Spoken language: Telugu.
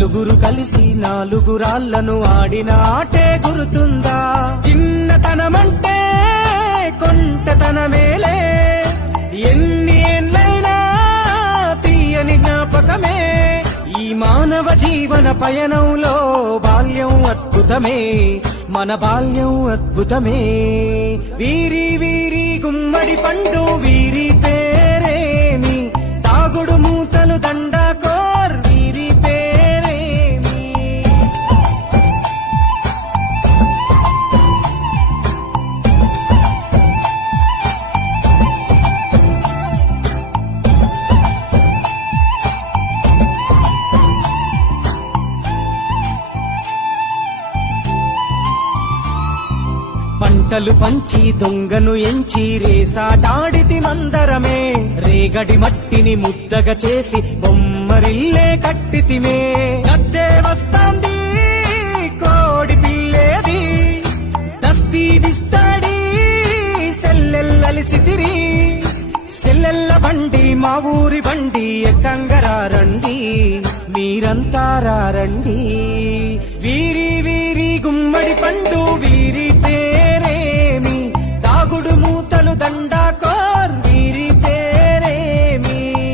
నలుగురు కలిసి నాలుగు రాళ్లను ఆడిన ఆటే గుర్తుందా? చిన్నతనమంటే కొంటతనమేలే, ఎన్ని ఏళ్ళైనా తీయని జ్ఞాపకమే. ఈ మానవ జీవన పయనంలో బాల్యం అద్భుతమే, మన బాల్యం అద్భుతమే. వీరి వీరి గుమ్మడి పండు వీరి పేరేమి, తాగుడు మూతలు దండాకోర్ వీరి పేరేమి. పంటలు పంచి దొంగను ఎంచి రేసాటాడితి మందరమే, రేగడి మట్టిని ముద్దగా చేసి బొమ్మరిల్లే కట్టితిమే. గద్దే వస్తాంది కోడి పిల్లేది, దస్తీ బిస్తాడి సెల్లెల్లలిసితిరి. సెల్లెల్ల బండి మా ఊరి బండి ఎక్కంగరారండి, మీరంతా రండి. వీరి వీరి గుమ్మడి పండు